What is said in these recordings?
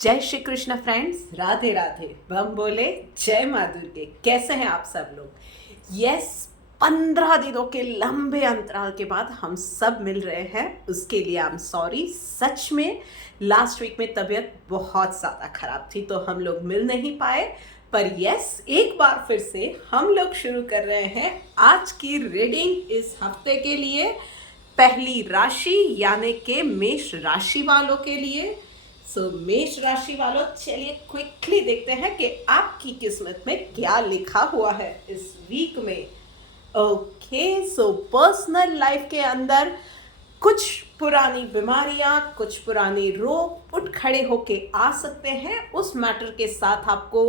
जय श्री कृष्ण फ्रेंड्स, राधे राधे। हम बोले जय माँ दुर्गे। कैसे हैं आप सब लोग? यस, 15 दिनों के लंबे अंतराल के बाद हम सब मिल रहे हैं। उसके लिए आई एम सॉरी। सच में लास्ट वीक में तबीयत बहुत ज़्यादा खराब थी तो हम लोग मिल नहीं पाए। पर यस, एक बार फिर से हम लोग शुरू कर रहे हैं आज की रीडिंग इस हफ्ते के लिए। पहली राशि यानी कि मेष राशि वालों के लिए। मेष राशि वालों, चलिए क्विकली देखते हैं कि आपकी किस्मत में क्या लिखा हुआ है इस वीक में। ओके, पर्सनल लाइफ के अंदर कुछ पुरानी बीमारियां, कुछ पुराने रोग उठ खड़े होके आ सकते हैं। उस मैटर के साथ आपको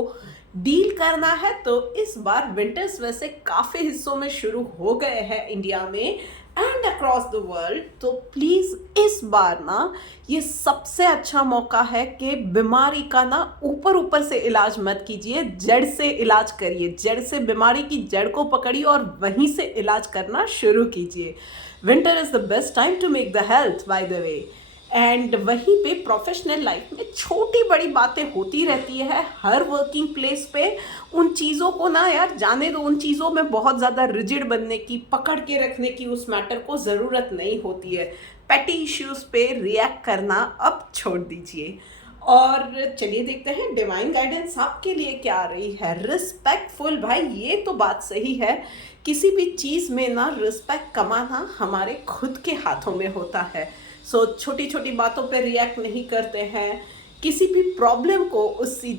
डील करना है। तो इस बार विंटर्स वैसे काफ़ी हिस्सों में शुरू हो गए हैं इंडिया में एंड अक्रॉस द वर्ल्ड। तो प्लीज़ इस बार ना ये सबसे अच्छा मौका है कि बीमारी का ना ऊपर ऊपर से इलाज मत कीजिए, जड़ से इलाज करिए। जड़ से बीमारी की जड़ को पकड़िए और वहीं से इलाज करना शुरू कीजिए। Winter is the best time to make the health, by the way. And वहीं पे प्रोफेशनल लाइफ में छोटी बड़ी बातें होती रहती है हर वर्किंग प्लेस पे। उन चीज़ों को ना यार जाने दो। उन चीज़ों में बहुत ज़्यादा रिजिड बनने की, पकड़ के रखने की उस मैटर को ज़रूरत नहीं होती है। पेटी इश्यूज पे रिएक्ट करना अब छोड़ दीजिए। और चलिए देखते हैं डिवाइन गाइडेंस आपके लिए क्या आ रही है। रिस्पेक्टफुल, भाई ये तो बात सही है। किसी भी चीज़ में ना रिस्पेक्ट कमाना हमारे खुद के हाथों में होता है। छोटी छोटी बातों पे रिएक्ट नहीं करते हैं। किसी भी प्रॉब्लम को उसी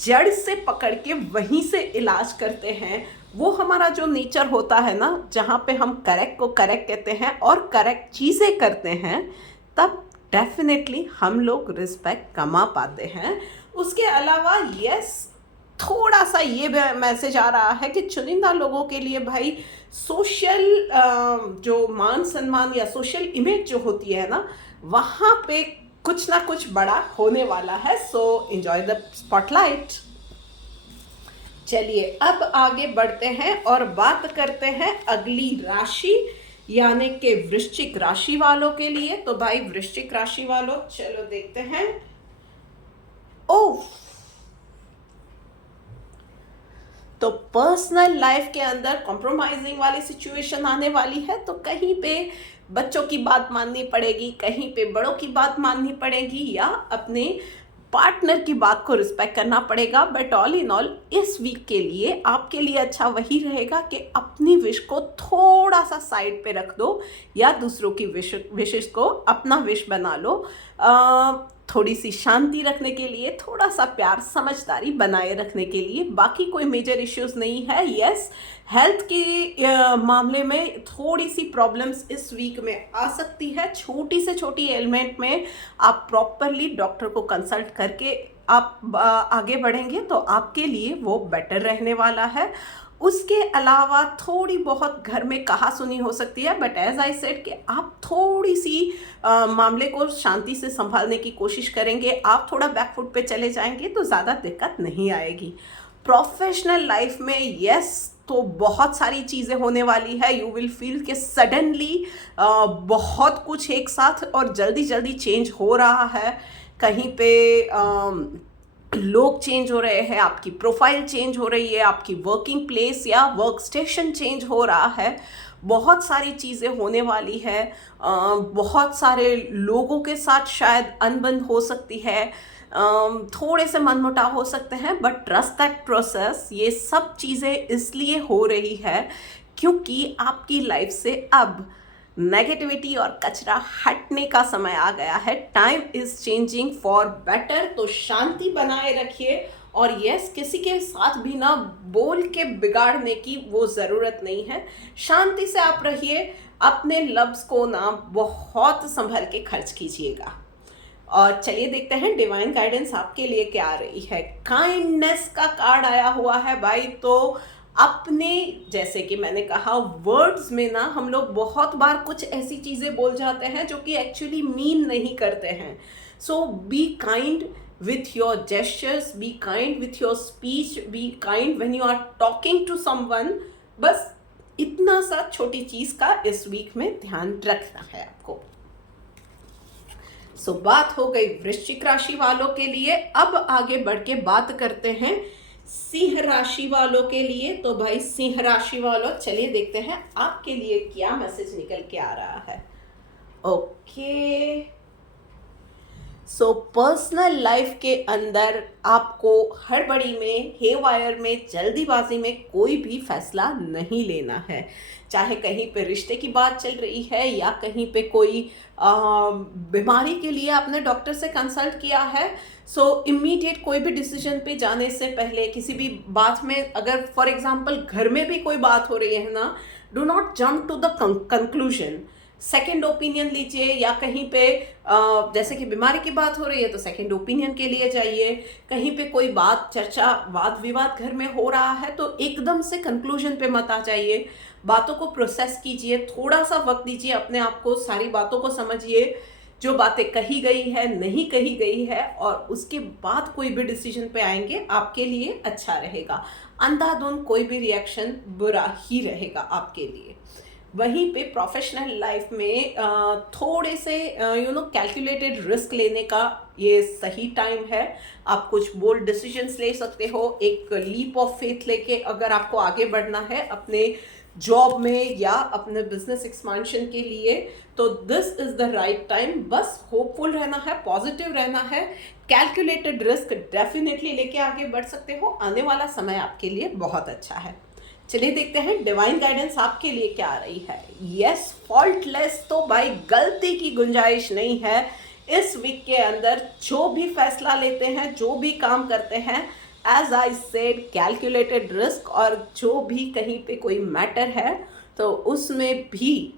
जड़ से पकड़ के वहीं से इलाज करते हैं। वो हमारा जो नेचर होता है ना, जहाँ पे हम करेक्ट को करेक्ट कहते हैं और करेक्ट चीज़ें करते हैं, तब डेफिनेटली हम लोग रिस्पेक्ट कमा पाते हैं। उसके अलावा यस, थोड़ा सा ये मैसेज आ रहा है कि चुनिंदा लोगों के लिए भाई सोशल जो मान सम्मान या सोशल इमेज जो होती है ना, वहाँ पे कुछ ना कुछ बड़ा होने वाला है। Enjoy the spotlight. चलिए अब आगे बढ़ते हैं और बात करते हैं अगली राशि यानी कि वृश्चिक राशि वालों के लिए। तो भाई वृश्चिक राशि वालों, चलो देखते हैं। ओह, तो पर्सनल लाइफ के अंदर कॉम्प्रोमाइजिंग वाली सिचुएशन आने वाली है। तो कहीं पे बच्चों की बात माननी पड़ेगी, कहीं पे बड़ों की बात माननी पड़ेगी, या अपने पार्टनर की बात को रिस्पेक्ट करना पड़ेगा। बट ऑल इन ऑल इस वीक के लिए आपके लिए अच्छा वही रहेगा कि अपनी विश को थोड़ा सा साइड पे रख दो या दूसरों की विशेष को अपना विश बना लो। थोड़ी सी शांति रखने के लिए, थोड़ा सा प्यार समझदारी बनाए रखने के लिए, बाकी कोई मेजर इश्यूज नहीं है। यस, हेल्थ के मामले में थोड़ी सी प्रॉब्लम्स इस वीक में आ सकती है। छोटी से छोटी एलिमेंट में आप प्रॉपरली डॉक्टर को कंसल्ट करके आप आगे बढ़ेंगे तो आपके लिए वो बेटर रहने वाला है। उसके अलावा थोड़ी बहुत घर में कहा सुनी हो सकती है, बट एज आई सेड कि आप थोड़ी सी मामले को शांति से संभालने की कोशिश करेंगे, आप थोड़ा बैकफुट पे चले जाएंगे तो ज़्यादा दिक्कत नहीं आएगी। प्रोफेशनल लाइफ में यस, तो बहुत सारी चीज़ें होने वाली है। यू विल फील कि सडनली बहुत कुछ एक साथ और जल्दी जल्दी चेंज हो रहा है। कहीं पे लोग चेंज हो रहे हैं, आपकी प्रोफाइल चेंज हो रही है, आपकी वर्किंग प्लेस या वर्क स्टेशन चेंज हो रहा है। बहुत सारी चीज़ें होने वाली है। बहुत सारे लोगों के साथ शायद अनबन हो सकती है। थोड़े से मनमुटाव हो सकते हैं, बट ट्रस्ट दैट प्रोसेस। ये सब चीज़ें इसलिए हो रही है क्योंकि आपकी लाइफ से अब नेगेटिविटी और कचरा हटने का समय आ गया है। Time is changing for better. तो शांति बनाए रखिए। और यस, किसी के साथ भी ना बोल के बिगाड़ने की वो ज़रूरत नहीं है। शांति से आप रहिए। अपने लफ्ज़ को ना बहुत संभल के खर्च कीजिएगा। और चलिए देखते हैं डिवाइन गाइडेंस आपके लिए क्या आ रही है। काइंडनेस का कार्ड आया हुआ है भाई। तो अपने, जैसे कि मैंने कहा, वर्ड्स में ना हम लोग बहुत बार कुछ ऐसी चीज़ें बोल जाते हैं जो कि एक्चुअली मीन नहीं करते हैं। Be kind with your gestures, be kind with your speech, be kind when you are talking to someone। बस इतना सा छोटी चीज़ का इस वीक में ध्यान रखना है आपको। बात हो गई वृश्चिक राशि वालों के लिए। अब आगे बढ़ के बात करते हैं सिंह राशि वालों के लिए। तो भाई सिंह राशि वालों, चलिए देखते हैं आपके लिए क्या मैसेज निकल के आ रहा है। ओके, पर्सनल लाइफ के अंदर आपको हड़बड़ी में, हेवायर में, जल्दीबाजी में कोई भी फैसला नहीं लेना है। चाहे कहीं पे रिश्ते की बात चल रही है या कहीं पे कोई बीमारी के लिए आपने डॉक्टर से कंसल्ट किया है, इमीडिएट कोई भी डिसीजन पे जाने से पहले, किसी भी बात में, अगर फॉर एग्जांपल घर में भी कोई बात हो रही है ना, do not jump to the conclusion. Second opinion लीजिए, या कहीं पे जैसे कि बीमारी की बात हो रही है तो सेकेंड ओपिनियन के लिए जाइए। कहीं पे कोई बात, चर्चा, वाद विवाद घर में हो रहा है तो एकदम से कंक्लूजन पे मत आ जाइए। बातों को प्रोसेस कीजिए, थोड़ा सा वक्त दीजिए अपने आप को, सारी बातों को समझिए, जो बातें कही गई है, नहीं कही गई है, और उसके बाद कोई भी डिसीजन पे आएंगे आपके लिए अच्छा रहेगा। अंधाधुंध कोई भी रिएक्शन बुरा ही रहेगा आपके लिए। वहीं पे प्रोफेशनल लाइफ में थोड़े से कैलकुलेटेड रिस्क लेने का ये सही टाइम है। आप कुछ बोल्ड डिसीजंस ले सकते हो, एक लीप ऑफ फेथ लेके अगर आपको आगे बढ़ना है अपने जॉब में या अपने बिजनेस एक्सपांशन के लिए, तो this is the right time. बस होपफुल रहना है, पॉजिटिव रहना है, कैलकुलेटेड रिस्क डेफिनेटली लेके आगे बढ़ सकते हो। आने वाला समय आपके लिए बहुत अच्छा है। चलिए देखते हैं डिवाइन गाइडेंस आपके लिए क्या आ रही है। यस, फॉल्टलेस, तो भाई गलती की गुंजाइश नहीं है। इस वीक के अंदर जो भी फैसला लेते हैं, जो भी काम करते हैं, as I said, calculated risk, और जो भी कहीं पे कोई मैटर है तो उसमें भी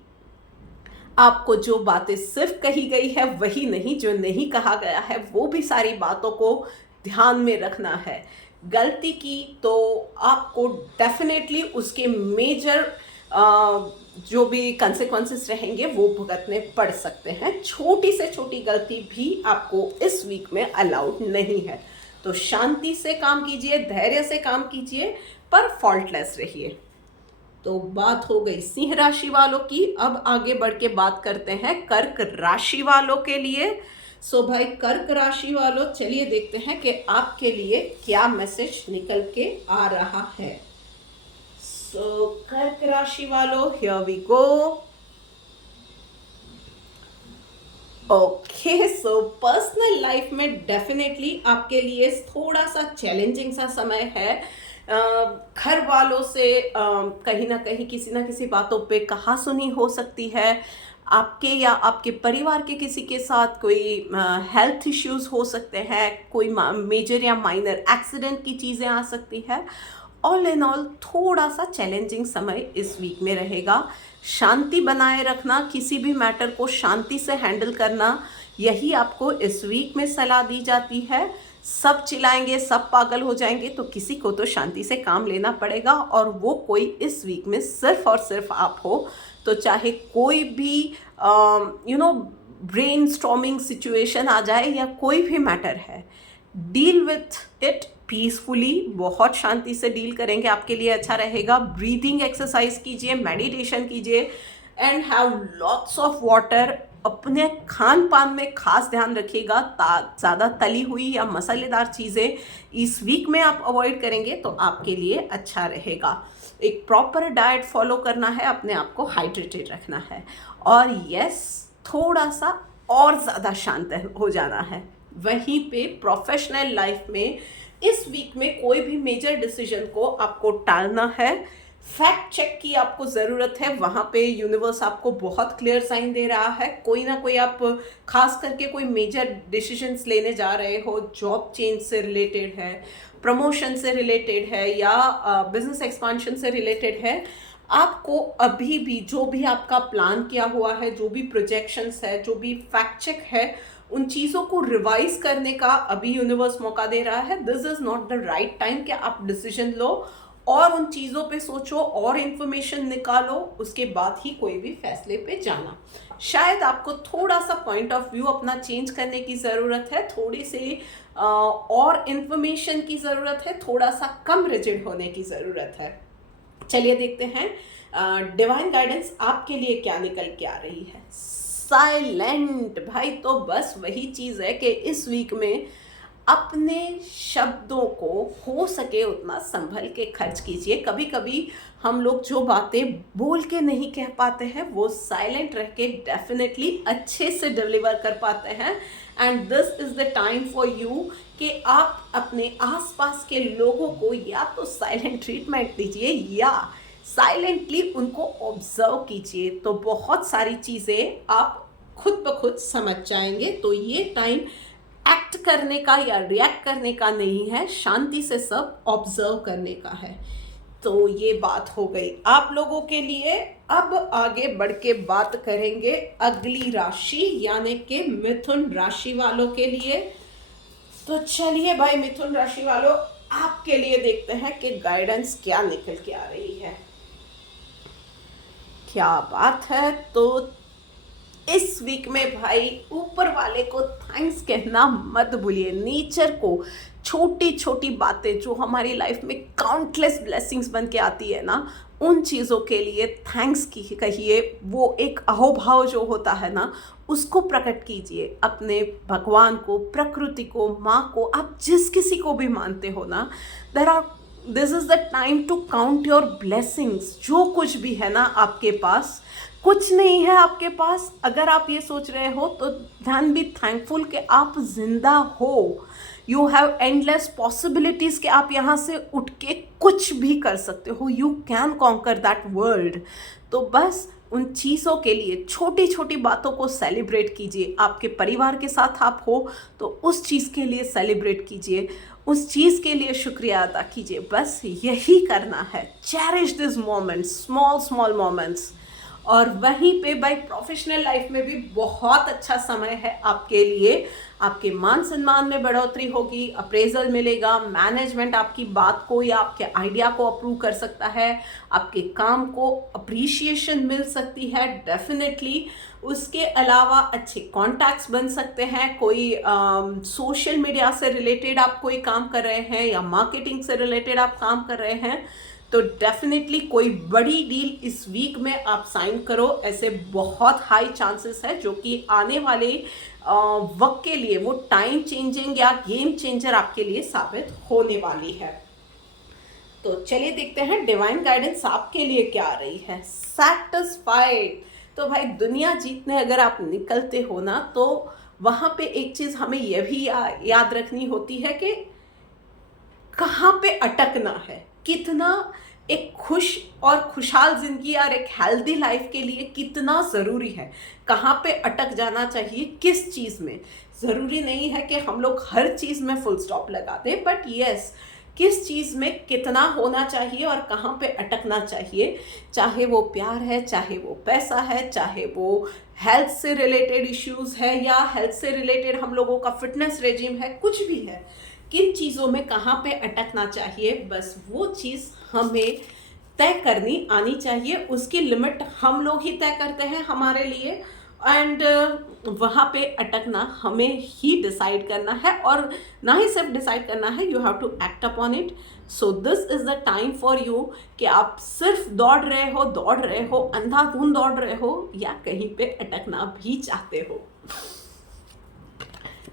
आपको जो बातें सिर्फ कही गई है वही नहीं, जो नहीं कहा गया है वो भी सारी बातों को ध्यान में रखना है। गलती की तो आपको डेफिनेटली उसके मेजर जो भी कंसेक्वेंसेस रहेंगे वो भुगतने पड़ सकते हैं। छोटी से छोटी गलती भी आपको इस वीक में अलाउड नहीं है। तो शांति से काम कीजिए, धैर्य से काम कीजिए, पर फॉल्टलेस रहिए। तो बात हो गई सिंह राशि वालों की। अब आगे बढ़ के बात करते हैं कर्क राशि वालों के लिए। भाई कर्क राशि वालों, चलिए देखते हैं कि आपके लिए क्या मैसेज निकल के आ रहा है। कर्क राशि वालों, here we go. Okay, personal life में डेफिनेटली आपके लिए थोड़ा सा चैलेंजिंग सा समय है। घर वालों से कहीं ना कहीं किसी ना किसी बातों पे कहा सुनी हो सकती है। आपके या आपके परिवार के किसी के साथ कोई हेल्थ इश्यूज हो सकते हैं, कोई मेजर या माइनर एक्सीडेंट की चीज़ें आ सकती है। ऑल इन ऑल थोड़ा सा चैलेंजिंग समय इस वीक में रहेगा। शांति बनाए रखना, किसी भी मैटर को शांति से हैंडल करना, यही आपको इस वीक में सलाह दी जाती है। सब चिल्लाएंगे, सब पागल हो जाएंगे, तो किसी को तो शांति से काम लेना पड़ेगा, और वो कोई इस वीक में सिर्फ और सिर्फ आप हो। तो चाहे कोई भी ब्रेन स्टॉर्मिंग सिचुएशन आ जाए या कोई भी मैटर है, डील विथ इट पीसफुली, बहुत शांति से डील करेंगे आपके लिए अच्छा रहेगा। ब्रीदिंग एक्सरसाइज कीजिए, मेडिटेशन कीजिए, and have lots of water. अपने खान पान में खास ध्यान रखिएगा। ज़्यादा तली हुई या मसालेदार चीज़ें इस वीक में आप अवॉइड करेंगे तो आपके लिए अच्छा रहेगा। एक प्रॉपर डाइट फॉलो करना है, अपने आप को हाइड्रेटेड रखना है, और यस, थोड़ा सा और ज़्यादा शांत हो जाना है। वहीं पे प्रोफेशनल लाइफ में इस वीक में कोई भी मेजर डिसीजन को आपको टालना है। फैक्ट चेक की आपको ज़रूरत है। वहाँ पे यूनिवर्स आपको बहुत क्लियर साइन दे रहा है। कोई ना कोई आप खास करके कोई मेजर डिसीजंस लेने जा रहे हो, जॉब चेंज से रिलेटेड है, प्रमोशन से रिलेटेड है, या बिजनेस एक्सपांशन से रिलेटेड है। आपको अभी भी जो भी आपका प्लान किया हुआ है, जो भी प्रोजेक्शंस है, जो भी फैक्ट चेक है, उन चीज़ों को रिवाइज करने का अभी यूनिवर्स मौका दे रहा है। This is not the right time कि आप डिसीजन लो और उन चीज़ों पे सोचो और इन्फॉर्मेशन निकालो, उसके बाद ही कोई भी फैसले पे जाना। शायद आपको थोड़ा सा पॉइंट ऑफ व्यू अपना चेंज करने की ज़रूरत है, थोड़ी सी और इन्फॉर्मेशन की ज़रूरत है, थोड़ा सा कम रिजिड होने की ज़रूरत है। चलिए देखते हैं डिवाइन गाइडेंस आपके लिए क्या निकल के आ रही है। साइलेंट। भाई तो बस वही चीज़ है कि इस वीक में अपने शब्दों को हो सके उतना संभल के खर्च कीजिए। कभी कभी हम लोग जो बातें बोल के नहीं कह पाते हैं वो साइलेंट रह के डेफिनेटली अच्छे से डिलीवर कर पाते हैं। And this is the time for you कि आप अपने आसपास के लोगों को या तो साइलेंट ट्रीटमेंट दीजिए या साइलेंटली उनको ऑब्जर्व कीजिए। तो बहुत सारी चीज़ें आप खुद ब खुद समझ जाएंगे। तो ये टाइम एक्ट करने का या रिएक्ट करने का नहीं है, शांति से सब ऑब्जर्व करने का है। तो ये बात हो गई आप लोगों के लिए। अब आगे बढ़ के बात करेंगे अगली राशि यानी कि मिथुन राशि वालों के लिए। तो चलिए भाई मिथुन राशि वालों, आपके लिए देखते हैं कि गाइडेंस क्या निकल के आ रही है। क्या बात है। तो इस वीक में भाई ऊपर वाले को थैंक्स कहना मत भूलिए। नेचर को छोटी छोटी बातें जो हमारी लाइफ में काउंटलेस ब्लेसिंग्स बन के आती है ना, उन चीज़ों के लिए थैंक्स की कहिए। वो एक अहोभाव जो होता है ना, उसको प्रकट कीजिए अपने भगवान को, प्रकृति को, माँ को, आप जिस किसी को भी मानते हो ना, this is the time to count your blessings. जो कुछ भी है ना आपके पास, कुछ नहीं है आपके पास, अगर आप ये सोच रहे हो तो ध्यान बी थैंकफुल कि आप जिंदा हो। यू हैव एंडलेस पॉसिबिलिटीज़ कि आप यहाँ से उठ के कुछ भी कर सकते हो। You can conquer that world. तो बस उन चीज़ों के लिए छोटी छोटी बातों को सेलिब्रेट कीजिए। आपके परिवार के साथ आप हो तो उस चीज़ के लिए सेलिब्रेट कीजिए, उस चीज़ के लिए शुक्रिया अदा कीजिए। बस यही करना है। Cherish this moments, small small moments. और वहीं पे भाई प्रोफेशनल लाइफ में भी बहुत अच्छा समय है आपके लिए। आपके मान सम्मान में बढ़ोतरी होगी, अप्रेजल मिलेगा, मैनेजमेंट आपकी बात को या आपके आइडिया को अप्रूव कर सकता है, आपके काम को अप्रिशिएशन मिल सकती है डेफिनेटली। उसके अलावा अच्छे कॉन्टैक्ट्स बन सकते हैं। कोई सोशल मीडिया से रिलेटेड आप कोई काम कर रहे हैं या मार्केटिंग से रिलेटेड आप काम कर रहे हैं तो डेफिनेटली कोई बड़ी डील इस वीक में आप साइन करो। ऐसे बहुत हाई चांसेस है जो कि आने वाले वक्त के लिए वो टाइम चेंजिंग या गेम चेंजर आपके लिए साबित होने वाली है। तो चलिए देखते हैं डिवाइन गाइडेंस आपके लिए क्या आ रही है। सैटिस्फाइड। तो भाई दुनिया जीतने अगर आप निकलते हो ना, तो वहाँ पे एक चीज़ हमें यह भी याद रखनी होती है कि कहाँ पे अटकना है, कितना एक खुश और खुशहाल ज़िंदगी और एक हेल्दी लाइफ के लिए कितना ज़रूरी है, कहाँ पे अटक जाना चाहिए, किस चीज़ में। ज़रूरी नहीं है कि हम लोग हर चीज़ में फुल स्टॉप लगा दें, बट यस किस चीज़ में कितना होना चाहिए और कहाँ पे अटकना चाहिए। चाहे वो प्यार है, चाहे वो पैसा है, चाहे वो हेल्थ से रिलेटेड इश्यूज़ है या हेल्थ से रिलेटेड हम लोगों का फिटनेस रेजिम है, कुछ भी है, किन चीज़ों में कहाँ पे अटकना चाहिए, बस वो चीज़ हमें तय करनी आनी चाहिए। उसकी लिमिट हम लोग ही तय करते हैं हमारे लिए। एंड वहाँ पे अटकना हमें ही डिसाइड करना है, और ना ही सिर्फ डिसाइड करना है, you have to act upon it. So this is the time for you कि आप सिर्फ दौड़ रहे हो, अंधाधुंध दौड़ रहे हो या कहीं पे अटकना भी चाहते हो।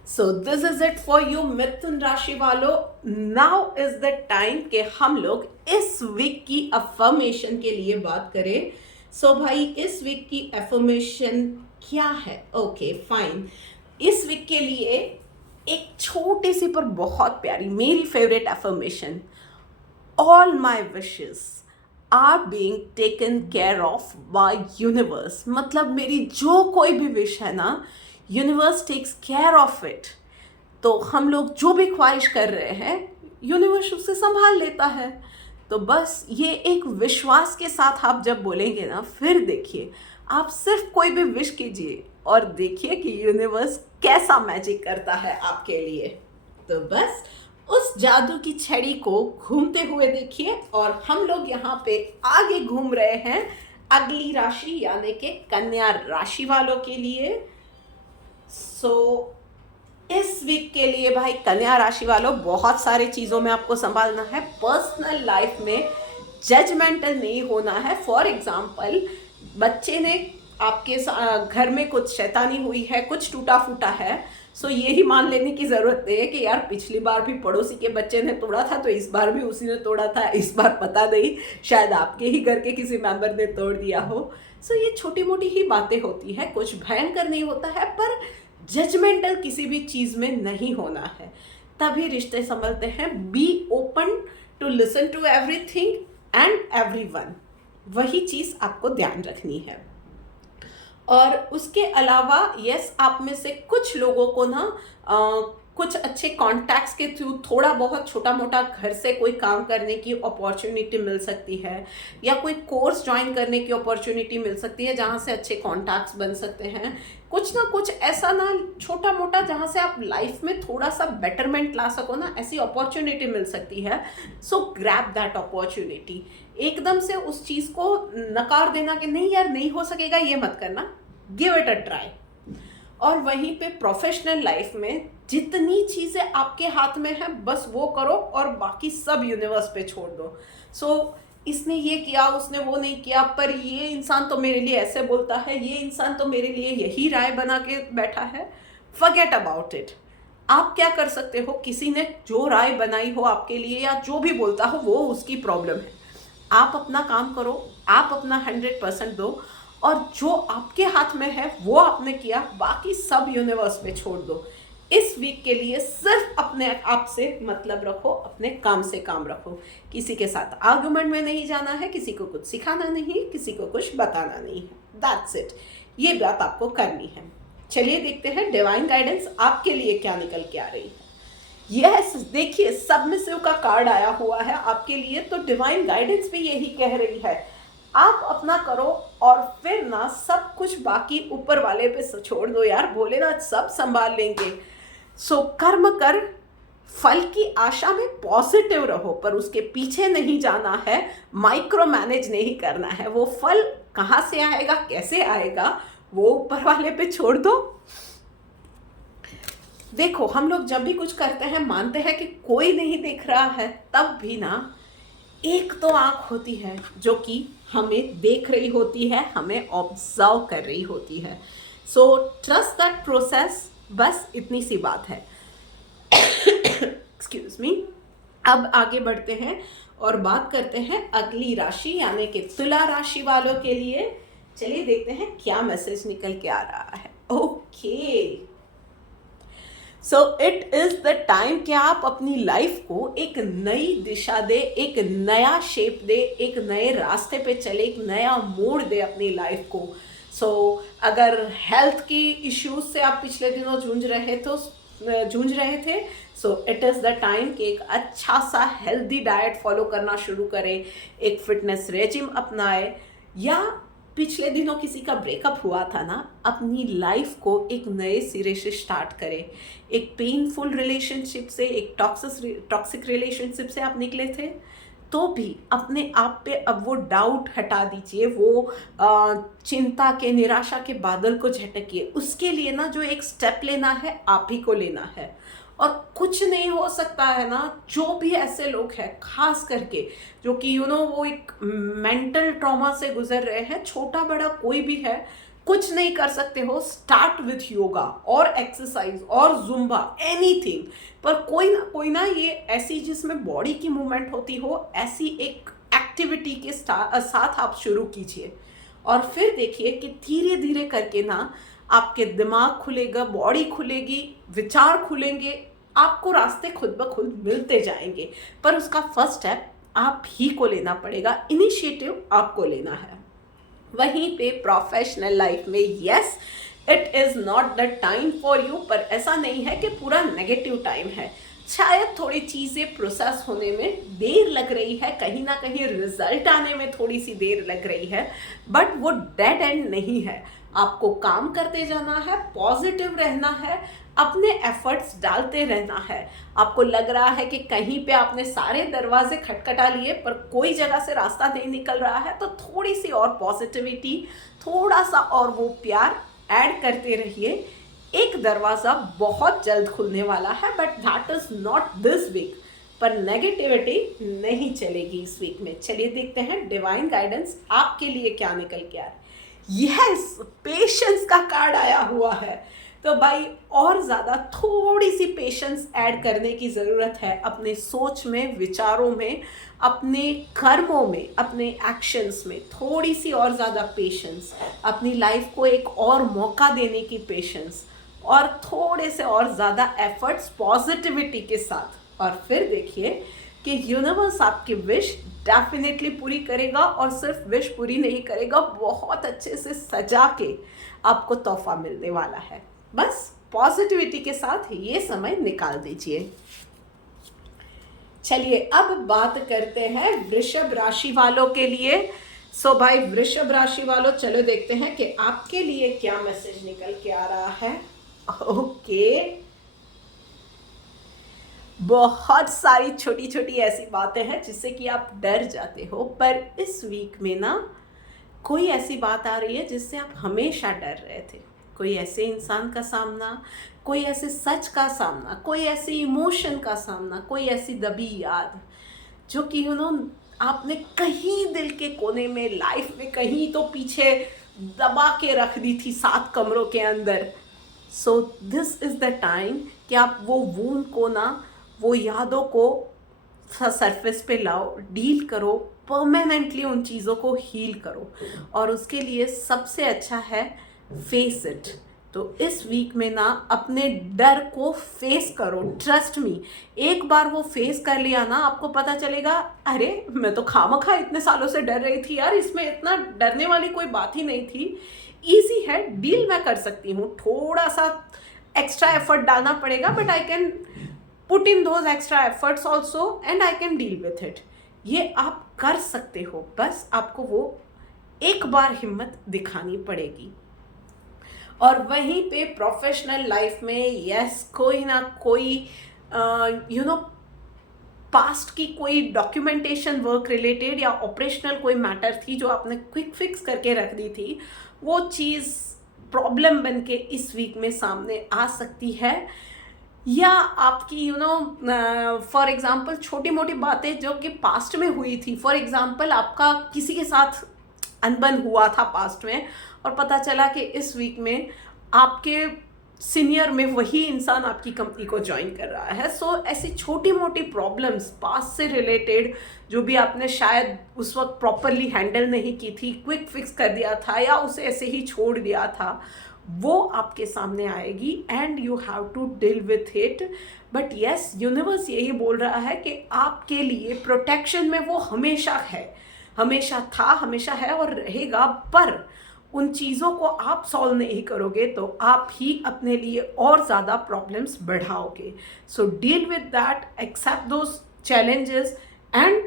So this is it for you मिथुन राशि वालों। नाउ इज द टाइम कि हम लोग इस वीक की अफर्मेशन के लिए बात करें। सो भाई इस वीक की अफर्मेशन क्या है? Okay fine. इस वीक के लिए एक छोटी सी पर बहुत प्यारी मेरी favourite affirmation, all my wishes are being taken care of by universe. मतलब मेरी जो कोई भी विश है ना, universe takes care of it. तो हम लोग जो भी ख्वाहिश कर रहे हैं यूनिवर्स उससे संभाल लेता है। तो बस ये एक विश्वास के साथ आप जब बोलेंगे ना, फिर देखिए आप सिर्फ कोई भी विश कीजिए और देखिए कि यूनिवर्स कैसा मैजिक करता है आपके लिए। तो बस उस जादू की छड़ी को घूमते हुए देखिए। और हम लोग यहाँ पे आगे घूम रहे हैं अगली राशि यानी कि कन्या राशि वालों के लिए। इस वीक के लिए भाई कन्या राशि वालों बहुत सारी चीज़ों में आपको संभालना है। पर्सनल लाइफ में जजमेंटल नहीं होना है। फॉर एग्जाम्पल बच्चे ने आपके घर में कुछ शैतानी हुई है, कुछ टूटा फूटा है, सो यही मान लेने की ज़रूरत नहीं है कि यार पिछली बार भी पड़ोसी के बच्चे ने तोड़ा था तो इस बार भी उसी ने तोड़ा था, इस बार पता नहीं शायद आपके ही घर के किसी मेंबर ने तोड़ दिया हो। सो ये छोटी मोटी ही बातें होती है, कुछ भयंकर नहीं होता है, पर जजमेंटल किसी भी चीज़ में नहीं होना है, तभी रिश्ते संभलते हैं। Be open to listen to everything and everyone, वही चीज़ आपको ध्यान रखनी है। और उसके अलावा यस, आप में से कुछ लोगों को ना कुछ अच्छे कॉन्टैक्ट्स के थ्रू थोड़ा बहुत छोटा मोटा घर से कोई काम करने की अपॉर्चुनिटी मिल सकती है, या कोई कोर्स ज्वाइन करने की अपॉर्चुनिटी मिल सकती है जहाँ से अच्छे कॉन्टैक्ट्स बन सकते हैं। कुछ ना कुछ ऐसा ना छोटा मोटा जहाँ से आप लाइफ में थोड़ा सा बेटरमेंट ला सको ना, ऐसी अपॉर्चुनिटी मिल सकती है। सो ग्रैब दैट अपॉर्चुनिटी। एकदम से उस चीज़ को नकार देना कि नहीं यार नहीं हो सकेगा, ये मत करना, गिव इट अ ट्राई। और वहीं पे प्रोफेशनल लाइफ में जितनी चीज़ें आपके हाथ में है बस वो करो और बाकी सब यूनिवर्स पे छोड़ दो। सो इसने ये किया, उसने वो नहीं किया, पर ये इंसान तो मेरे लिए ऐसे बोलता है, ये इंसान तो मेरे लिए यही राय बना के बैठा है, फॉरगेट अबाउट इट। आप क्या कर सकते हो, किसी ने जो राय बनाई हो आपके लिए या जो भी बोलता हो वो उसकी प्रॉब्लम है। आप अपना काम करो, आप अपना 100% दो, और जो आपके हाथ में है वो आपने किया, बाकी सब यूनिवर्स पे छोड़ दो। इस वीक के लिए सिर्फ अपने आप से मतलब रखो, अपने काम से काम रखो। किसी के साथ आर्गुमेंट में नहीं जाना है, किसी को कुछ सिखाना नहीं, किसी को कुछ बताना नहीं है, दैट्स इट। ये बात आपको करनी है। चलिए देखते हैं डिवाइन गाइडेंस आपके लिए क्या निकल के आ रही है। यस, देखिए सबमिसिव का कार्ड आया हुआ है आपके लिए, तो डिवाइन गाइडेंस भी यही कह रही है, आप अपना करो और फिर ना सब कुछ बाकी ऊपर वाले पे छोड़ दो यार, भोलेनाथ सब संभाल लेंगे। सो कर्म कर, फल की आशा में पॉजिटिव रहो, पर उसके पीछे नहीं जाना है, माइक्रो मैनेज नहीं करना है। वो फल कहाँ से आएगा, कैसे आएगा, वो ऊपर वाले पे छोड़ दो। देखो हम लोग जब भी कुछ करते हैं मानते हैं कि कोई नहीं देख रहा है, तब भी ना एक तो आँख होती है जो कि हमें देख रही होती है, हमें ऑब्जर्व कर रही होती है। सो ट्रस्ट दैट प्रोसेस, बस इतनी सी बात है। Excuse me. अब आगे बढ़ते हैं और बात करते हैं अगली राशि यानी कि तुला राशि वालों के लिए। चलिए देखते हैं क्या मैसेज निकल के आ रहा है। Okay, so it is the time कि आप अपनी लाइफ को एक नई दिशा दे, एक नया शेप दे, एक नए रास्ते पे चले, एक नया मोड़ दे अपनी लाइफ को। सो अगर हेल्थ की इश्यूज से आप पिछले दिनों जूझ रहे थे, so it is the time कि एक अच्छा सा हेल्दी डाइट फॉलो करना शुरू करें, एक फिटनेस रेजिम अपनाए, या पिछले दिनों किसी का ब्रेकअप हुआ था ना, अपनी लाइफ को एक नए सिरे से स्टार्ट करें। एक पेनफुल रिलेशनशिप से, एक टॉक्सिक रिलेशनशिप से आप निकले थे, तो भी अपने आप पे अब वो डाउट हटा दीजिए, वो चिंता के, निराशा के बादल को झटकिए। उसके लिए ना जो एक स्टेप लेना है आप ही को लेना है, और कुछ नहीं हो सकता है ना। जो भी ऐसे लोग हैं खास करके जो कि वो एक मेंटल ट्रॉमा से गुजर रहे हैं, छोटा बड़ा कोई भी है, कुछ नहीं कर सकते हो, स्टार्ट विथ योगा और एक्सरसाइज और जुम्बा, एनीथिंग। पर कोई ना ये ऐसी जिसमें बॉडी की मूवमेंट होती हो, ऐसी एक एक्टिविटी के साथ आप शुरू कीजिए, और फिर देखिए कि धीरे धीरे करके ना आपके दिमाग खुलेगा, बॉडी खुलेगी, विचार खुलेंगे, आपको रास्ते खुद ब खुद मिलते जाएंगे। पर उसका फर्स्ट स्टेप आप ही को लेना पड़ेगा, इनिशिएटिव आपको लेना है। वहीं पे प्रोफेशनल लाइफ में yes, it is not the time for you, पर ऐसा नहीं है कि पूरा नेगेटिव टाइम है। शायद थोड़ी चीज़ें प्रोसेस होने में देर लग रही है, कहीं ना कहीं रिजल्ट आने में थोड़ी सी देर लग रही है, बट वो डेड एंड नहीं है। आपको काम करते जाना है, पॉजिटिव रहना है, अपने एफर्ट्स डालते रहना है। आपको लग रहा है कि कहीं पे आपने सारे दरवाजे खटखटा लिए पर कोई जगह से रास्ता नहीं निकल रहा है, तो थोड़ी सी और पॉजिटिविटी, थोड़ा सा और वो प्यार ऐड करते रहिए। एक दरवाज़ा बहुत जल्द खुलने वाला है, but that is not this week. पर नेगेटिविटी नहीं चलेगी इस वीक में। चलिए देखते हैं डिवाइन गाइडेंस आपके लिए क्या निकल के आ रहा है। यस, पेशेंस का कार्ड आया हुआ है। तो भाई और ज़्यादा थोड़ी सी पेशेंस ऐड करने की ज़रूरत है अपने सोच में, विचारों में, अपने कर्मों में, अपने एक्शंस में थोड़ी सी और ज़्यादा पेशेंस, अपनी लाइफ को एक और मौका देने की पेशेंस, और थोड़े से और ज़्यादा एफर्ट्स पॉजिटिविटी के साथ। और फिर देखिए कि यूनिवर्स आपकी विश डेफिनेटली पूरी करेगा, और सिर्फ विश पूरी नहीं करेगा, बहुत अच्छे से सजा के आपको तोहफा मिलने वाला है। बस पॉजिटिविटी के साथ ये समय निकाल दीजिए। चलिए अब बात करते हैं वृषभ राशि वालों के लिए। सो भाई वृषभ राशि वालों, चलो देखते हैं कि आपके लिए क्या मैसेज निकल के आ रहा है। ओके, बहुत सारी छोटी छोटी ऐसी बातें हैं जिससे कि आप डर जाते हो, पर इस वीक में ना कोई ऐसी बात आ रही है जिससे आप हमेशा डर रहे थे। कोई ऐसे इंसान का सामना, कोई ऐसे सच का सामना, कोई ऐसे इमोशन का सामना, कोई ऐसी दबी याद जो कि आपने कहीं दिल के कोने में, लाइफ में कहीं तो पीछे दबा के रख दी थी 7 कमरों के अंदर। सो दिस इज़ द टाइम कि आप वो वूंड को ना, वो यादों को सरफेस पे लाओ, डील करो, परमानेंटली उन चीज़ों को हील करो। और उसके लिए सबसे अच्छा है फेस इट। तो इस वीक में ना अपने डर को फेस करो। ट्रस्ट मी, एक बार वो फेस कर लिया ना, आपको पता चलेगा अरे मैं तो खामखा इतने सालों से डर रही थी यार, इसमें इतना डरने वाली कोई बात ही नहीं थी। ईजी है, डील मैं कर सकती हूँ। थोड़ा सा एक्स्ट्रा एफर्ट डालना पड़ेगा, but I can put in those extra efforts also and I can deal with it. ये आप कर सकते हो, बस आपको वो एक बार हिम्मत दिखानी पड़ेगी। और वहीं पे प्रोफेशनल लाइफ में यस, कोई ना कोई पास्ट की कोई डॉक्यूमेंटेशन वर्क रिलेटेड या ऑपरेशनल कोई मैटर थी जो आपने क्विक फिक्स करके रख दी थी, वो चीज़ प्रॉब्लम बन के इस वीक में सामने आ सकती है। या आपकी फॉर एग्जांपल छोटी मोटी बातें जो कि पास्ट में हुई थी, फॉर एग्जांपल आपका किसी के साथ अनबन हुआ था पास्ट में, और पता चला कि इस वीक में आपके सीनियर में वही इंसान आपकी कंपनी को ज्वाइन कर रहा है। सो ऐसी छोटी मोटी प्रॉब्लम्स पास्ट से रिलेटेड जो भी आपने शायद उस वक्त प्रॉपरली हैंडल नहीं की थी, क्विक फिक्स कर दिया था या उसे ऐसे ही छोड़ दिया था, वो आपके सामने आएगी and you have to deal with it. But yes, universe यही बोल रहा है कि आपके लिए प्रोटेक्शन में वो हमेशा है, हमेशा था, हमेशा है और रहेगा। पर उन चीज़ों को आप सॉल्व नहीं करोगे तो आप ही अपने लिए और ज़्यादा प्रॉब्लम्स बढ़ाओगे। So deal with that, accept those challenges and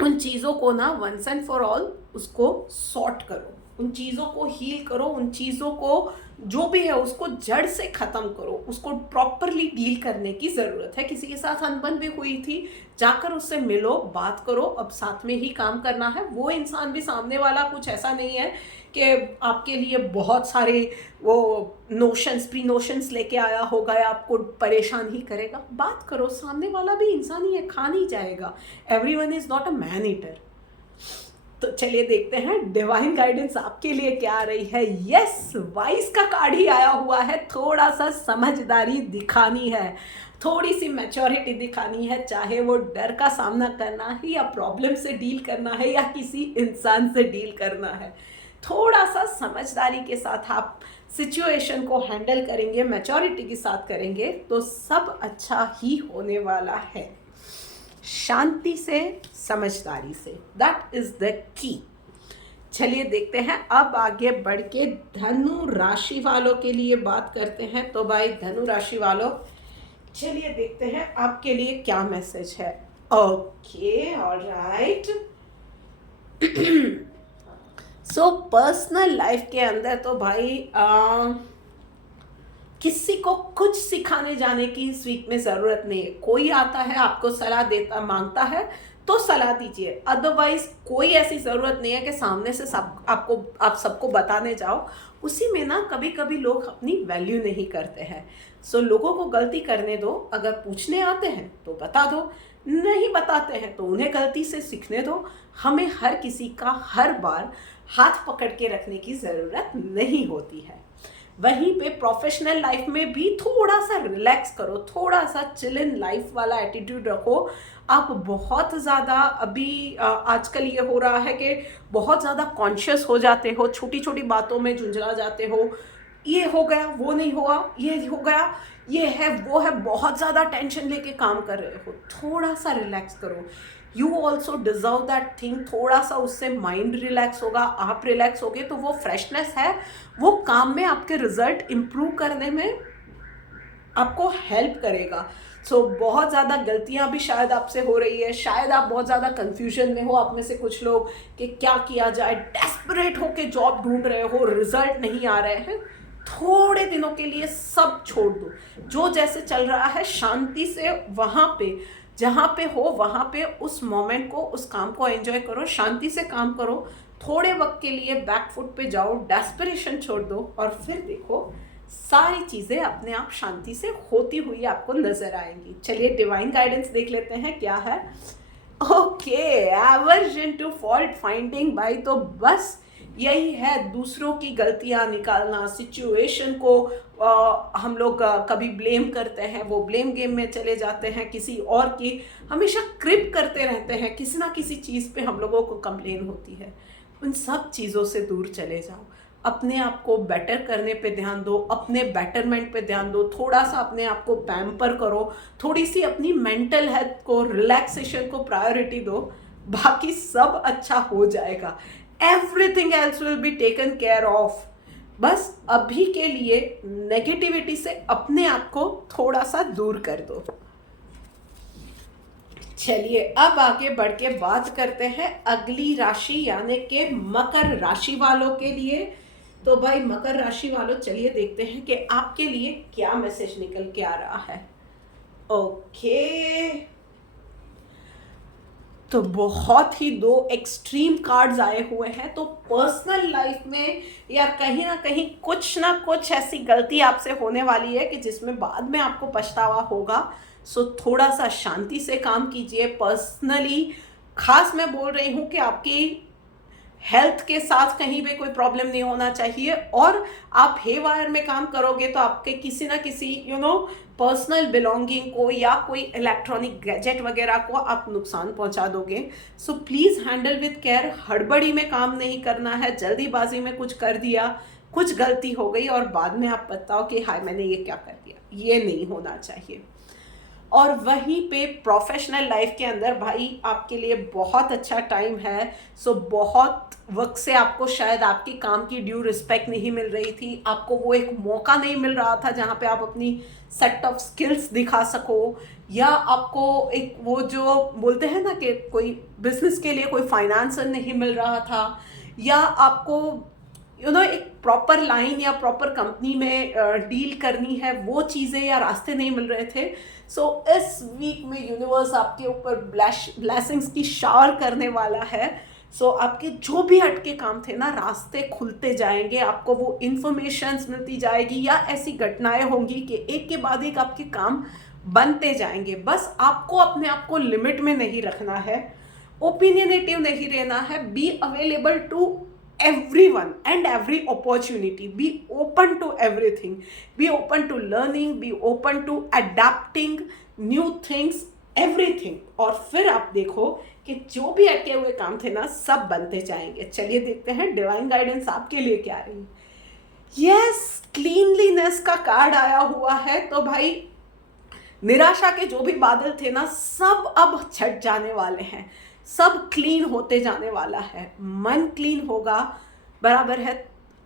उन चीज़ों को ना वंस एंड फॉर ऑल उसको सॉर्ट करो, उन चीज़ों को हील करो, उन चीज़ों को जो भी है उसको जड़ से ख़त्म करो, उसको प्रॉपरली डील करने की ज़रूरत है। किसी के साथ अनबन भी हुई थी, जाकर उससे मिलो, बात करो, अब साथ में ही काम करना है। वो इंसान भी, सामने वाला कुछ ऐसा नहीं है कि आपके लिए बहुत सारे वो नोशंस, प्री नोशंस लेके आया होगा या आपको परेशान ही करेगा। बात करो, सामने वाला भी इंसान ही है, खा नहीं जाएगा। Everyone is not a man eater. तो चलिए देखते हैं डिवाइन गाइडेंस आपके लिए क्या आ रही है। यस, वाइस का कार्ड ही आया हुआ है। थोड़ा सा समझदारी दिखानी है, थोड़ी सी मैच्योरिटी दिखानी है, चाहे वो डर का सामना करना है या प्रॉब्लम से डील करना है या किसी इंसान से डील करना है। थोड़ा सा समझदारी के साथ आप सिचुएशन को हैंडल करेंगे, मैच्योरिटी के साथ करेंगे तो सब अच्छा ही होने वाला है। शांति से, समझदारी से, दैट इज द की। चलिए देखते हैं अब आगे बढ़ के धनु राशि वालों के लिए बात करते हैं। तो भाई धनु राशि वालों, चलिए देखते हैं आपके लिए क्या मैसेज है। Okay, alright. So personal life के अंदर तो भाई किसी को कुछ सिखाने जाने की इस वीक में ज़रूरत नहीं है। कोई आता है आपको सलाह देता, मांगता है तो सलाह दीजिए, अदरवाइज कोई ऐसी ज़रूरत नहीं है कि सामने से आप सबको बताने जाओ। उसी में ना कभी कभी लोग अपनी वैल्यू नहीं करते हैं। सो लोगों को गलती करने दो। अगर पूछने आते हैं तो बता दो, नहीं बताते हैं तो उन्हें गलती से सीखने दो। हमें हर किसी का हर बार हाथ पकड़ के रखने की ज़रूरत नहीं होती है। वहीं पे प्रोफेशनल लाइफ में भी थोड़ा सा रिलैक्स करो, थोड़ा सा चिल इन लाइफ वाला एटीट्यूड रखो। आप बहुत ज़्यादा अभी आजकल ये हो रहा है कि बहुत ज़्यादा कॉन्शियस हो जाते हो, छोटी छोटी बातों में झुंझला जाते हो, ये हो गया वो नहीं हुआ, ये हो गया ये है वो है, बहुत ज़्यादा टेंशन लेके काम कर रहे हो। थोड़ा सा रिलैक्स करो, you also deserve that thing. थोड़ा सा उससे माइंड रिलैक्स होगा, आप रिलैक्स होगे तो वो फ्रेशनेस है, वो काम में आपके रिजल्ट इम्प्रूव करने में आपको हेल्प करेगा। बहुत ज़्यादा गलतियां भी शायद आपसे हो रही है, शायद आप बहुत ज़्यादा कंफ्यूजन में हो, आप में से कुछ लोग कि क्या किया जाए, डेस्परेट हो के जॉब ढूंढ रहे हो, रिजल्ट नहीं आ रहे हैं। थोड़े दिनों के लिए सब छोड़ दो, जो जैसे चल रहा है शांति से वहाँ पे जहाँ पे हो वहाँ पे उस मोमेंट को, उस काम को एंजॉय करो, शांति से काम करो। थोड़े वक्त के लिए बैक फुट पे जाओ, डेस्परेशन छोड़ दो और फिर देखो सारी चीज़ें अपने आप शांति से होती हुई आपको नजर आएंगी। चलिए डिवाइन गाइडेंस देख लेते हैं क्या है। Okay, aversion to fault finding भाई, तो बस यही है, दूसरों की गलतियां निकालना, सिचुएशन को हम लोग कभी ब्लेम करते हैं, वो ब्लेम गेम में चले जाते हैं, किसी और की हमेशा क्रिप करते रहते हैं, किसी ना किसी चीज़ पे हम लोगों को कंप्लेन होती है। उन सब चीज़ों से दूर चले जाओ, अपने आप को बेटर करने पे ध्यान दो, अपने बेटरमेंट पे ध्यान दो, थोड़ा सा अपने आप को पैम्पर करो, थोड़ी सी अपनी मेंटल हेल्थ को, रिलैक्सेशन को प्रायोरिटी दो, बाकी सब अच्छा हो जाएगा। Everything else will be taken care of. बस अभी के लिए नेगेटिविटी से अपने आप को थोड़ा सा दूर कर दो। चलिए अब आगे बढ़ के बात करते हैं अगली राशि यानी कि मकर राशि वालों के लिए। तो भाई मकर राशि वालों, चलिए देखते हैं कि आपके लिए क्या मैसेज निकल के आ रहा है। ओके, तो बहुत ही दो एक्सट्रीम कार्ड्स आए हुए हैं। तो पर्सनल लाइफ में यार कहीं ना कुछ ऐसी गलती आपसे होने वाली है कि जिसमें बाद में आपको पछतावा होगा। थोड़ा सा शांति से काम कीजिए। पर्सनली खास मैं बोल रही हूँ कि आपकी हेल्थ के साथ कहीं भी कोई प्रॉब्लम नहीं होना चाहिए, और आप हेवायर में काम करोगे तो आपके किसी ना किसी पर्सनल बिलोंगिंग को या कोई इलेक्ट्रॉनिक गैजेट वगैरह को आप नुकसान पहुंचा दोगे। Please handle with care. हड़बड़ी में काम नहीं करना है, जल्दीबाजी में कुछ कर दिया, कुछ गलती हो गई और बाद में आप बताओ कि हाय मैंने ये क्या कर दिया, ये नहीं होना चाहिए। और वहीं पे प्रोफेशनल लाइफ के अंदर भाई आपके लिए बहुत अच्छा टाइम है। बहुत वक्त से आपको शायद आपकी काम की ड्यू रिस्पेक्ट नहीं मिल रही थी, आपको वो एक मौका नहीं मिल रहा था जहाँ पे आप अपनी सेट ऑफ स्किल्स दिखा सको, या आपको एक वो जो बोलते हैं ना कि कोई बिजनेस के लिए कोई फाइनेंसर नहीं मिल रहा था, या आपको एक प्रॉपर लाइन या प्रॉपर कंपनी में डील करनी है, वो चीज़ें या रास्ते नहीं मिल रहे थे। इस वीक में यूनिवर्स आपके ऊपर ब्लेसिंग्स की शावर करने वाला है। आपके जो भी हटके काम थे ना, रास्ते खुलते जाएंगे, आपको वो इन्फॉर्मेशंस मिलती जाएगी, या ऐसी घटनाएं होंगी कि एक के बाद एक आपके काम बनते जाएंगे। बस आपको अपने आप को लिमिट में नहीं रखना है, ओपिनियनेटिव नहीं रहना है, be available to everyone and every opportunity, be open to everything, be open to learning, be open to adapting new things, everything। और फिर आप देखो कि जो भी अटके हुए काम थे ना, सब बनते जाएंगे। चलिए देखते हैं डिवाइन गाइडेंस आपके लिए क्या रही। यस, क्लीनलीनेस का कार्ड आया हुआ है। तो भाई निराशा के जो भी बादल थे ना, सब अब छट जाने वाले हैं, सब क्लीन होते जाने वाला है। मन क्लीन होगा, बराबर है।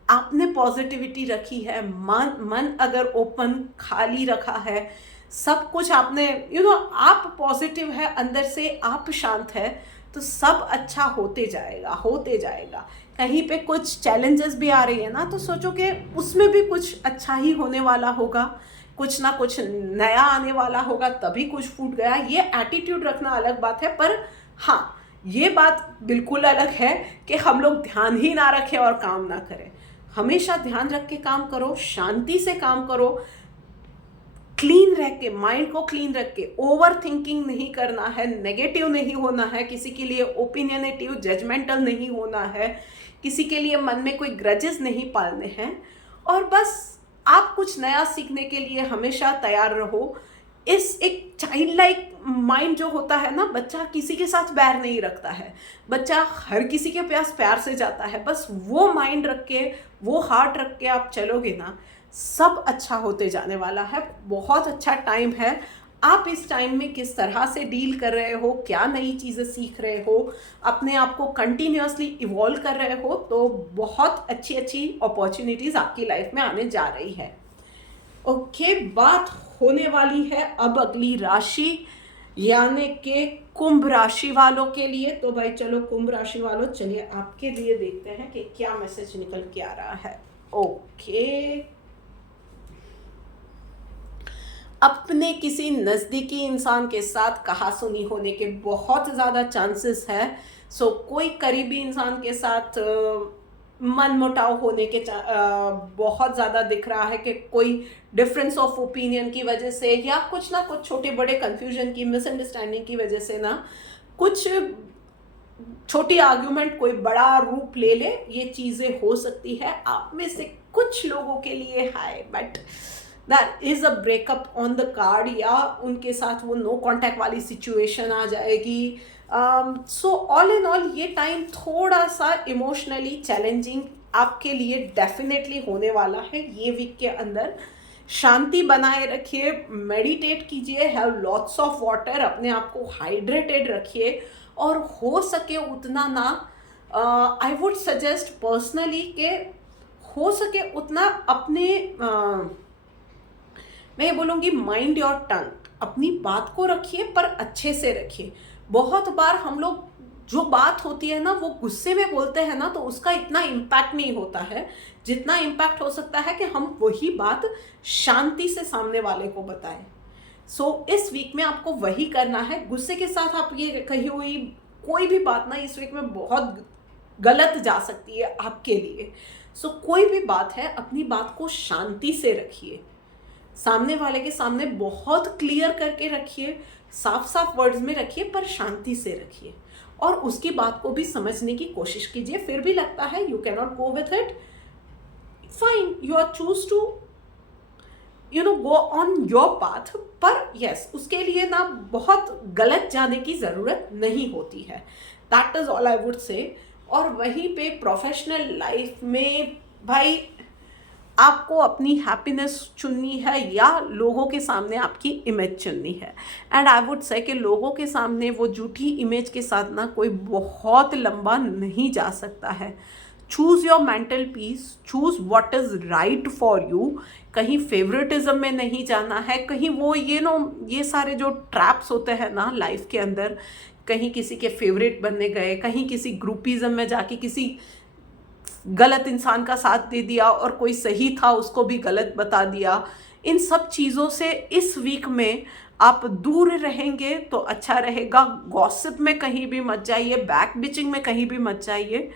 आपने पॉजिटिविटी रखी है, मन अगर ओपन खाली रखा है, सब कुछ आपने आप पॉजिटिव है अंदर से, आप शांत है, तो सब अच्छा होते जाएगा। कहीं पे कुछ चैलेंजेस भी आ रही है ना, तो सोचो कि उसमें भी कुछ अच्छा ही होने वाला होगा, कुछ ना कुछ नया आने वाला होगा, तभी कुछ फूट गया। ये एटीट्यूड रखना अलग बात है, पर हाँ ये बात बिल्कुल अलग है कि हम लोग ध्यान ही ना रखें और काम ना करें। हमेशा ध्यान रख के काम करो, शांति से काम करो, क्लीन रह के, माइंड को क्लीन रख के, ओवर थिंकिंग नहीं करना है, नेगेटिव नहीं होना है, किसी के लिए ओपिनियनेटिव जजमेंटल नहीं होना है, किसी के लिए मन में कोई ग्रजेस नहीं पालने हैं, और बस आप कुछ नया सीखने के लिए हमेशा तैयार रहो। इस एक चाइल्ड लाइक माइंड जो होता है ना, बच्चा किसी के साथ बैर नहीं रखता है, बच्चा हर किसी के पास प्यार से जाता है। बस वो माइंड रख के, वो हार्ट रख के आप चलोगे ना, सब अच्छा होते जाने वाला है। बहुत अच्छा टाइम है। आप इस टाइम में किस तरह से डील कर रहे हो, क्या नई चीज़ें सीख रहे हो, अपने आप को कंटिन्यूअसली इवॉल्व कर रहे हो, तो बहुत अच्छी अच्छी अपॉर्चुनिटीज़ आपकी लाइफ में आने जा रही है। ओके, बात होने वाली है अब अगली राशि यानी कि कुंभ राशि वालों के लिए। तो भाई चलो कुंभ राशि वालों, चलिए आपके लिए देखते हैं कि क्या मैसेज निकल के आ रहा है। ओके, अपने किसी नज़दीकी इंसान के साथ कहासुनी होने के बहुत ज़्यादा चांसेस है। सो कोई करीबी इंसान के साथ मनमुटाव होने के बहुत ज़्यादा दिख रहा है कि कोई डिफरेंस ऑफ ओपिनियन की वजह से, या कुछ ना कुछ छोटे बड़े कंफ्यूजन की, मिसअंडरस्टैंडिंग की वजह से ना कुछ छोटी आर्ग्यूमेंट कोई बड़ा रूप ले ले, ये चीज़ें हो सकती है। आप में से कुछ लोगों के लिए हाय, but that is a breakup on the card, या उनके साथ वो नो कॉन्टैक्ट वाली सिचुएशन आ जाएगी। सो ऑल इन ऑल ये टाइम थोड़ा सा इमोशनली चैलेंजिंग आपके लिए डेफिनेटली होने वाला है ये वीक के अंदर। शांति बनाए रखिए, मेडिटेट कीजिए, हैव लॉट्स ऑफ वाटर, अपने आप को हाइड्रेटेड रखिए, और हो सके उतना ना, आई वुड सजेस्ट पर्सनली कि हो सके उतना अपने मैं ये बोलूँगी माइंड योर टंग, अपनी बात को रखिए पर अच्छे से रखिए। बहुत बार हम लोग जो बात होती है ना वो गुस्से में बोलते हैं ना, तो उसका इतना इम्पैक्ट नहीं होता है जितना इम्पैक्ट हो सकता है कि हम वही बात शांति से सामने वाले को बताएं। सो इस वीक में आपको वही करना है। गुस्से के साथ आप ये कही हुई कोई भी बात ना इस वीक में बहुत गलत जा सकती है आपके लिए। सो कोई भी बात है, अपनी बात को शांति से रखिए, सामने वाले के सामने बहुत क्लियर करके रखिए, साफ साफ वर्ड्स में रखिए, पर शांति से रखिए, और उसकी बात को भी समझने की कोशिश कीजिए। फिर भी लगता है you can not go with it, fine, you are choose to go on your path, पर यस उसके लिए ना बहुत गलत जाने की ज़रूरत नहीं होती है। That is all I would say. और वहीं पे प्रोफेशनल लाइफ में भाई आपको अपनी हैप्पीनेस चुननी है या लोगों के सामने आपकी इमेज चुननी है। एंड आई वुड से कि लोगों के सामने वो झूठी इमेज के साथ ना कोई बहुत लंबा नहीं जा सकता है। Choose your mental piece, choose what is right for you. कहीं फेवरेटिज्म में नहीं जाना है, कहीं वो ये सारे जो ट्रैप्स होते हैं ना लाइफ के अंदर, कहीं किसी के फेवरेट बनने गए, कहीं किसी ग्रुपिज़म में जाके किसी गलत इंसान का साथ दे दिया, और कोई सही था उसको भी गलत बता दिया। इन सब चीज़ों से इस वीक में आप दूर रहेंगे तो अच्छा रहेगा। गॉसिप में कहीं भी मत जाइए, बैक बिचिंग में कहीं भी मत जाइए।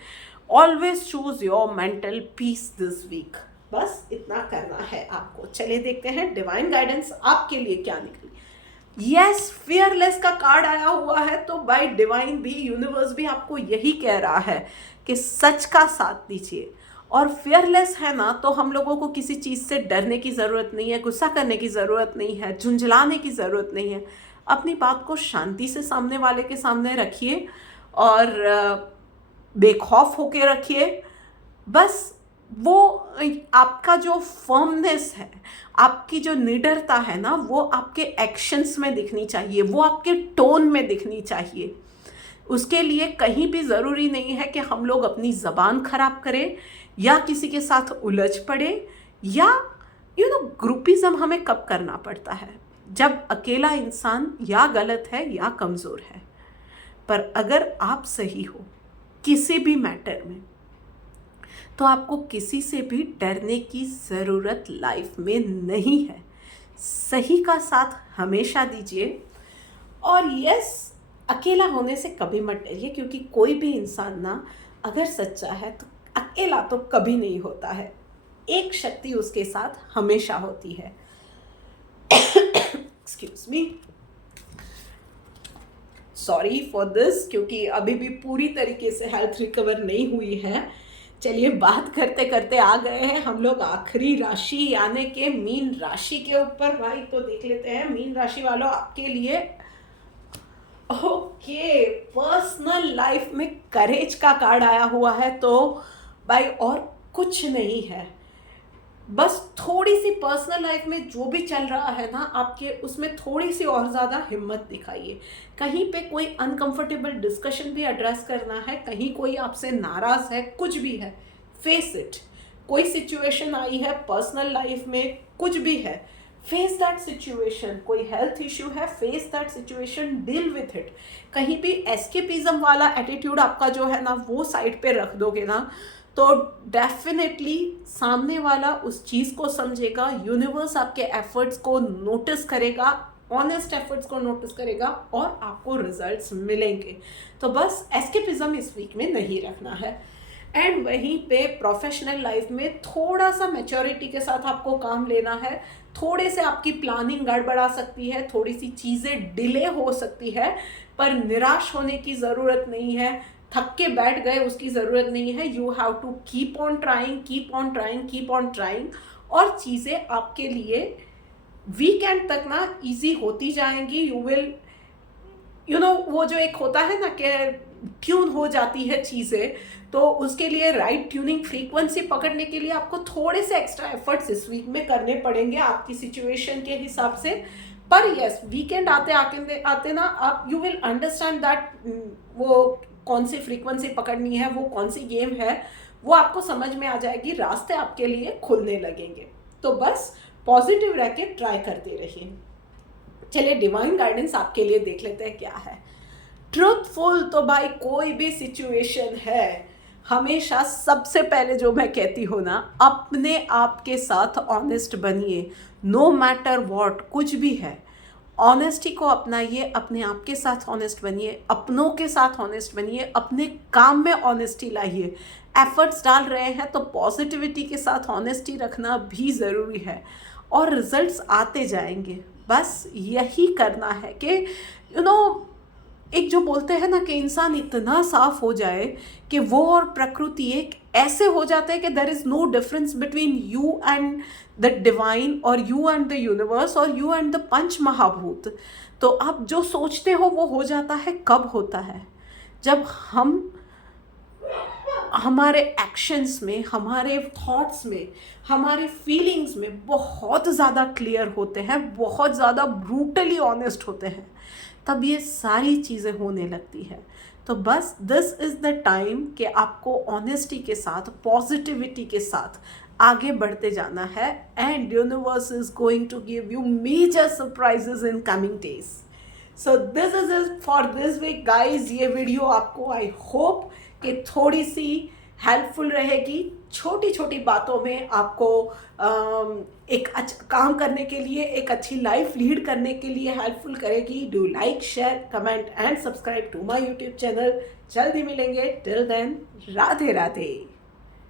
Always choose your mental peace this week. बस इतना करना है आपको। चलिए देखते हैं डिवाइन गाइडेंस आपके लिए क्या निकली। यस, फियरलेस का कार्ड आया हुआ है, तो बाय डिवाइन भी, यूनिवर्स भी आपको यही कह रहा है कि सच का साथ दीजिए। और फियरलेस है ना, तो हम लोगों को किसी चीज़ से डरने की ज़रूरत नहीं है, गुस्सा करने की ज़रूरत नहीं है, झुंझलाने की ज़रूरत नहीं है। अपनी बात को शांति से सामने वाले के सामने रखिए और बेखौफ होके रखिए। बस वो आपका जो फर्मनेस है, आपकी जो निडरता है ना, वो आपके एक्शंस में दिखनी चाहिए, वो आपके टोन में दिखनी चाहिए। उसके लिए कहीं भी ज़रूरी नहीं है कि हम लोग अपनी ज़बान खराब करें या किसी के साथ उलझ पड़े, या ग्रुपिज़म हमें कब करना पड़ता है, जब अकेला इंसान या गलत है या कमज़ोर है। पर अगर आप सही हो किसी भी मैटर में, तो आपको किसी से भी डरने की ज़रूरत लाइफ में नहीं है। सही का साथ हमेशा दीजिए, और यस, अकेला होने से कभी मत डरिए, क्योंकि कोई भी इंसान ना अगर सच्चा है तो अकेला तो कभी नहीं होता है। एक शक्ति उसके साथ हमेशा होती है। Excuse me, sorry for this, क्योंकि अभी भी पूरी तरीके से हेल्थ रिकवर नहीं हुई है। चलिए, बात करते करते आ गए हैं हम लोग आखिरी राशि यानी कि मीन राशि के ऊपर। भाई तो देख लेते हैं मीन राशि वालों आपके लिए। ओके, पर्सनल लाइफ में करेज का कार्ड आया हुआ है। तो भाई और कुछ नहीं है, बस थोड़ी सी पर्सनल लाइफ में जो भी चल रहा है ना आपके, उसमें थोड़ी सी और ज़्यादा हिम्मत दिखाइए। कहीं पे कोई अनकंफर्टेबल डिस्कशन भी एड्रेस करना है, कहीं कोई आपसे नाराज़ है, कुछ भी है, फेस इट। कोई सिचुएशन आई है पर्सनल लाइफ में, कुछ भी है, फेस दैट सिचुएशन। कोई हेल्थ इश्यू है, face that situation, deal with it. कहीं भी एस्केपिज्म वाला एटीट्यूड आपका जो है ना वो साइड पे रख दोगे ना, तो डेफिनेटली सामने वाला उस चीज़ को समझेगा, यूनिवर्स आपके एफर्ट्स को नोटिस करेगा, ऑनेस्ट एफर्ट्स को नोटिस करेगा और आपको रिजल्ट्स मिलेंगे। तो बस एस्केपिज्म इस वीक में नहीं रखना है। एंड वहीं पे प्रोफेशनल लाइफ में थोड़ा सा मैच्योरिटी के साथ आपको काम लेना है। थोड़े से आपकी प्लानिंग गड़बड़ा सकती है, थोड़ी सी चीज़ें डिले हो सकती है, पर निराश होने की ज़रूरत नहीं है, थक के बैठ गए उसकी ज़रूरत नहीं है। You have to keep on trying, keep on trying, keep on trying, और चीज़ें आपके लिए वीकेंड तक ना इजी होती जाएंगी। यू विल वो जो एक होता है ना कि ट्यून हो जाती है चीज़ें, तो उसके लिए राइट ट्यूनिंग फ्रीक्वेंसी पकड़ने के लिए आपको थोड़े से एक्स्ट्रा एफर्ट्स इस वीक में करने पड़ेंगे आपकी सिचुएशन के हिसाब से। पर यस, वीकेंड आते आते आते ना आप यू विल अंडरस्टैंड दैट वो कौन सी फ्रीक्वेंसी पकड़नी है, वो कौन सी गेम है, वो आपको समझ में आ जाएगी, रास्ते आपके लिए खुलने लगेंगे। तो बस पॉजिटिव रह के ट्राई करते रहिए। चलिए, डिवाइन गाइडेंस आपके लिए देख लेते हैं क्या है। ट्रूथफुल, तो भाई कोई भी सिचुएशन है, हमेशा सबसे पहले जो मैं कहती हूँ ना, अपने आप के साथ ऑनेस्ट बनिए। नो मैटर वॉट, कुछ भी है, ऑनेस्टी को अपनाइए, अपने आप के साथ ऑनेस्ट बनिए, अपनों के साथ ऑनेस्ट बनिए, अपने काम में ऑनेस्टी लाइए। एफर्ट्स डाल रहे हैं तो पॉजिटिविटी के साथ ऑनेस्टी रखना भी ज़रूरी है, और रिजल्ट्स आते जाएंगे। बस यही करना है कि एक जो बोलते हैं ना कि इंसान इतना साफ हो जाए कि वो और प्रकृति एक ऐसे हो जाते हैं कि there is no difference between you and the divine, और यू एंड द यूनिवर्स, और you and the panch mahabhut. तो आप जो सोचते हो वो हो जाता है। कब होता है? जब हम हमारे एक्शंस में, हमारे थॉट्स में, हमारे फीलिंग्स में बहुत ज़्यादा क्लियर होते हैं, बहुत ज़्यादा ब्रूटली ऑनेस्ट होते हैं, तब ये सारी चीज़ें होने लगती है। तो बस दिस इज़ द टाइम कि आपको ऑनेस्टी के साथ, पॉजिटिविटी के साथ आगे बढ़ते जाना है। And universe is going to give you major surprises in coming days. So this is it for this week guys. ये वीडियो आपको आई होप कि थोड़ी सी हेल्पफुल रहेगी। छोटी छोटी बातों में आपको एक अच्छा काम करने के लिए, एक अच्छी लाइफ लीड करने के लिए हेल्पफुल करेगी। Do like, share, comment and subscribe to my YouTube channel. जल्दी मिलेंगे। Till then, Radhe Radhe.